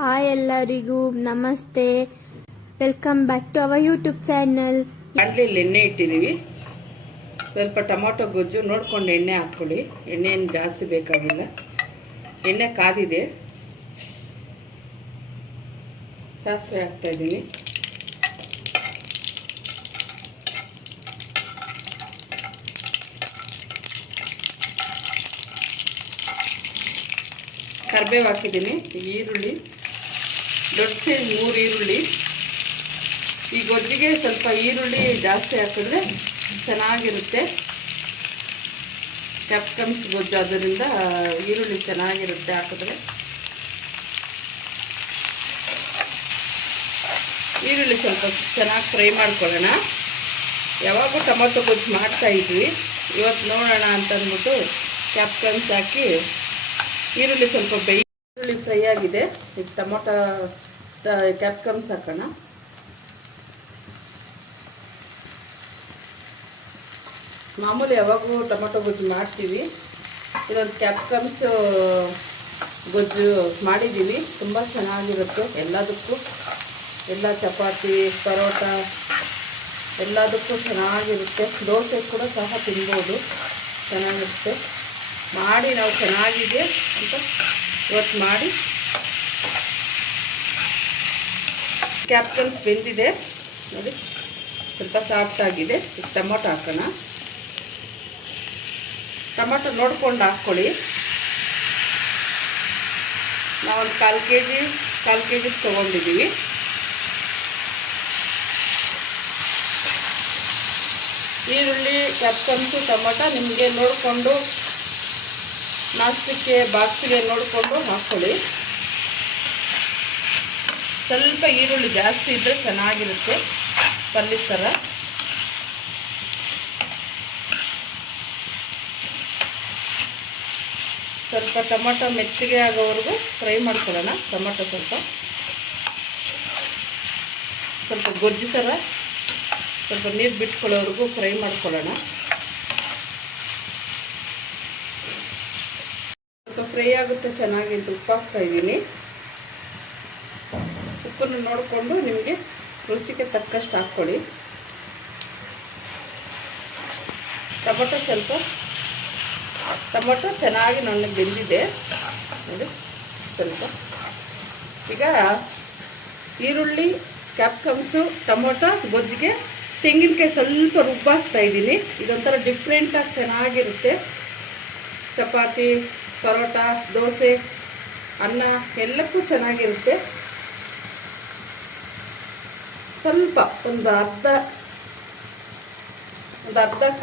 Hi ಎಲ್ಲರಿಗೂ ನಮಸ್ತೆ, welcome back to our YouTube channel. ಬಾಣಲೆಯಲ್ಲಿ ಎಣ್ಣೆ ಇಟ್ಟಿದ್ದೀವಿ. ಸ್ವಲ್ಪ ಟೊಮೊಟೊ ಗೊಜ್ಜು ನೋಡ್ಕೊಂಡು ಎಣ್ಣೆ ಹಾಕ್ಕೊಳ್ಳಿ. ಎಣ್ಣೆ ಏನು ಜಾಸ್ತಿ ಬೇಕಾಗಿಲ್ಲ. ಎಣ್ಣೆ ಕಾದಿದೆ. ಸಾಸಿವೆ ಹಾಕ್ತಾ ಇದ್ದೀನಿ. ಕರಿಬೇವು ಹಾಕಿದ್ದೀನಿ. ಈರುಳ್ಳಿ ದೊಡ್ಡ ಸೈಜ್ 3 ಈರುಳ್ಳಿ. ಈ ಗೊಜ್ಜಿಗೆ ಸ್ವಲ್ಪ ಈರುಳ್ಳಿ ಜಾಸ್ತಿ ಹಾಕಿದ್ರೆ ಚೆನ್ನಾಗಿರುತ್ತೆ. ಕ್ಯಾಪ್ಸಿಕಮ್ಸ್ ಗೊಜ್ಜು ಆದ್ದರಿಂದ ಈರುಳ್ಳಿ ಚೆನ್ನಾಗಿರುತ್ತೆ ಹಾಕಿದ್ರೆ. ಈರುಳ್ಳಿ ಸ್ವಲ್ಪ ಚೆನ್ನಾಗಿ ಫ್ರೈ ಮಾಡ್ಕೊಳ್ಳೋಣ. ಯಾವಾಗೂ ಟೊಮೊಟೊ ಗೊಜ್ಜು ಮಾಡ್ತಾ ಇದ್ವಿ, ಇವತ್ತು ನೋಡೋಣ ಅಂತಂದ್ಬಿಟ್ಟು ಕ್ಯಾಪ್ಸಿಕಮ್ಸ್ ಹಾಕಿ ಈರುಳ್ಳಿ ಸ್ವಲ್ಪ ಈರುಳ್ಳಿ ಫ್ರೈ ಆಗಿದೆ. ಈಗ ಟೊಮೊಟೊ ಕ್ಯಾಪ್ಸಿಕಮ್ಸ್ ಹಾಕೋಣ. ಮಾಮೂಲಿ ಯಾವಾಗೂ ಟೊಮೊಟೊ ಗೊಜ್ಜು ಮಾಡ್ತೀವಿ. ಇದೊಂದು ಕ್ಯಾಪ್ಸಿಕಮ್ಸ್ ಗೊಜ್ಜು ಮಾಡಿದ್ದೀವಿ. ತುಂಬ ಚೆನ್ನಾಗಿರುತ್ತೆ. ಎಲ್ಲದಕ್ಕೂ, ಎಲ್ಲ ಚಪಾತಿ, ಪರೋಟ ಎಲ್ಲದಕ್ಕೂ ಚೆನ್ನಾಗಿರುತ್ತೆ. ದೋಸೆ ಕೂಡ ಸಹ ತಿನ್ಬೋದು, ಚೆನ್ನಾಗಿರುತ್ತೆ. ಮಾಡಿ ನಾವು ಚೆನ್ನಾಗಿದೆ ಅಂತ ಇವತ್ತು ಮಾಡಿ. ಕ್ಯಾಪ್ಸಿಕಮ್ಸ್ ಬೆಂದಿದೆ ನೋಡಿ, ಸ್ವಲ್ಪ ಸಾಫ್ಟ್ ಆಗಿದೆ. ಈಗ ಟೊಮೊಟೊ ಹಾಕೋಣ. ಟೊಮೊಟೊ ನೋಡ್ಕೊಂಡು ಹಾಕ್ಕೊಳ್ಳಿ. ನಾವೊಂದು 1/4 ಕೆ ಜಿ ತೊಗೊಂಡಿದ್ದೀವಿ. ಈರುಳ್ಳಿ, ಕ್ಯಾಪ್ಸಿಕಮ್ಸು, ಟೊಮೊಟೊ ನಿಮಗೆ ನೋಡಿಕೊಂಡು ನಾಷ್ಟಕ್ಕೆ ಬಾಕ್ಸಿಗೆ ನೋಡಿಕೊಂಡು ಹಾಕ್ಕೊಳ್ಳಿ. ಸ್ವಲ್ಪ ಈರುಳ್ಳಿ ಜಾಸ್ತಿ ಇದ್ದರೆ ಚೆನ್ನಾಗಿರುತ್ತೆ ಪಲ್ಯ ಥರ. ಸ್ವಲ್ಪ ಟೊಮೊಟೊ ಮೆತ್ತಗೆ ಆಗೋವರೆಗೂ ಫ್ರೈ ಮಾಡ್ಕೊಳ್ಳೋಣ. ಟೊಮೊಟೊ ಸ್ವಲ್ಪ ಗೊಜ್ಜು ಥರ ಸ್ವಲ್ಪ ನೀರು ಬಿಟ್ಕೊಳ್ಳೋವರೆಗೂ ಫ್ರೈ ಮಾಡ್ಕೊಳ್ಳೋಣ. ಫ್ರೈ ಆಗುತ್ತೆ ಚೆನ್ನಾಗಿ ಅಂತ ಉಪ್ಪು ಹಾಕ್ತಾ ಇದ್ದೀನಿ. ಉಪ್ಪನ್ನು ನೋಡಿಕೊಂಡು ನಿಮಗೆ ರುಚಿಗೆ ತಕ್ಕಷ್ಟು ಹಾಕ್ಕೊಳ್ಳಿ. ಟೊಮೊಟೊ ಚೆನ್ನಾಗಿ ನನಗೆ ಬೆಂದಿದೆ ನೋಡಿ. ಸ್ವಲ್ಪ ಈಗ ಈರುಳ್ಳಿ, ಕ್ಯಾಪ್ಸಿಕಮ್ಸು, ಟೊಮೊಟೊ ಗೊಜ್ಜಿಗೆ ತೆಂಗಿನಕಾಯಿ ಸ್ವಲ್ಪ ರುಬ್ಬಾಕ್ತಾ ಇದ್ದೀನಿ. ಇದೊಂಥರ ಡಿಫ್ರೆಂಟಾಗಿ ಚೆನ್ನಾಗಿರುತ್ತೆ. ಚಪಾತಿ, ಪರೋಟ, ದೋಸೆ, ಅನ್ನ ಎಲ್ಲಕ್ಕೂ ಚೆನ್ನಾಗಿರುತ್ತೆ. ಸ್ವಲ್ಪ ಒಂದು ಅರ್ಧ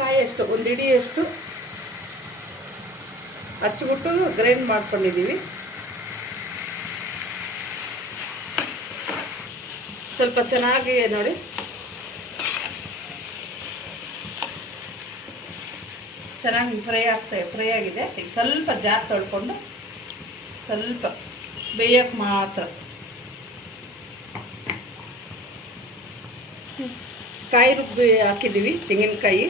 ಕಾಯಿಯಷ್ಟು, ಒಂದು ಇಡಿಯಷ್ಟು ಹಚ್ಚಿಬಿಟ್ಟು ಗ್ರೈಂಡ್ ಮಾಡ್ಕೊಂಡಿದ್ದೀವಿ. ಸ್ವಲ್ಪ ಚೆನ್ನಾಗಿ ನೋಡಿ ಚೆನ್ನಾಗಿ ಫ್ರೈ ಆಗಿದೆ. ಈಗ ಸ್ವಲ್ಪ ಜಾರ್ ತೊಳ್ಕೊಂಡು ಸ್ವಲ್ಪ ಬೇಯಕ್ಕೆ ಮಾತ್ರ. ಕಾಯಿ ರುಬ್ಬಿ ಹಾಕಿದ್ದೀವಿ ತೆಂಗಿನಕಾಯಿ.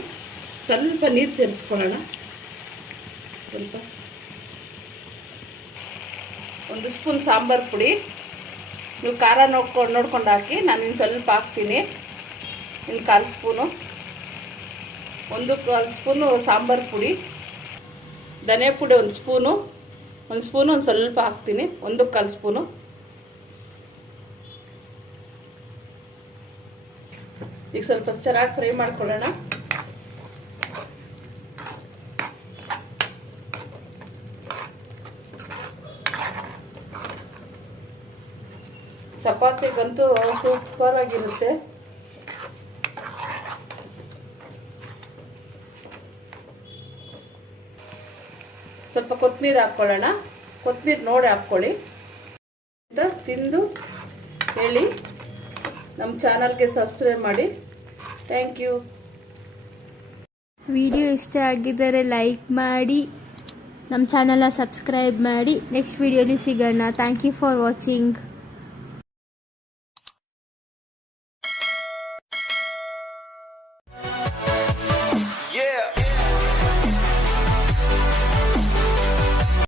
ಸ್ವಲ್ಪ ನೀರು ಸೇರಿಸ್ಕೊಳ್ಳೋಣ. ಸ್ವಲ್ಪ 1 ಸ್ಪೂನ್ ಸಾಂಬಾರು ಪುಡಿ. ನೀವು ಖಾರ ನೋಡ್ಕೊಂಡು ಹಾಕಿ. ನಾನು ಇನ್ನು ಸ್ವಲ್ಪ ಹಾಕ್ತೀನಿ. ಇನ್ನು 1/4 ಸ್ಪೂನು, 1/4 ಸ್ಪೂನು ಸಾಂಬಾರು ಪುಡಿ. ಧನಿಯಾ ಪುಡಿ 1 ಸ್ಪೂನು, ಒಂದು ಸ್ವಲ್ಪ ಹಾಕ್ತೀನಿ. 1/4 ಸ್ಪೂನು. ಈಗ ಸ್ವಲ್ಪ ಚೆನ್ನಾಗಿ ಫ್ರೈ ಮಾಡ್ಕೊಳ್ಳೋಣ. ಚಪಾತಿಗಂತೂ ಸೂಪರ್ ಆಗಿರುತ್ತೆ. ಸ್ವಲ್ಪ ಕೊತ್ತಂಬರಿ ಹಾಕ್ಕೊಳ್ಳೋಣ. ಕೊತ್ತಂಬರಿ ನೋಡಿ ಹಾಕ್ಕೊಳ್ಳಿ ಅಂತ ತಿಂದು ಹೇಳಿ. ನಮ್ಮ ಚಾನಲ್ಗೆ ಸಬ್ಸ್ಕ್ರೈಬ್ ಮಾಡಿ. Thank you. ವಿಡಿಯೋ ಇಷ್ಟ ಆಗಿದ್ದರೆ ಲೈಕ್ ಮಾಡಿ, ನಮ್ಮ ಚಾನಲ್ನ ಸಬ್ಸ್ಕ್ರೈಬ್ ಮಾಡಿ. ನೆಕ್ಸ್ಟ್ ವಿಡಿಯೋಲಿ ಸಿಗೋಣ. Thank you for watching.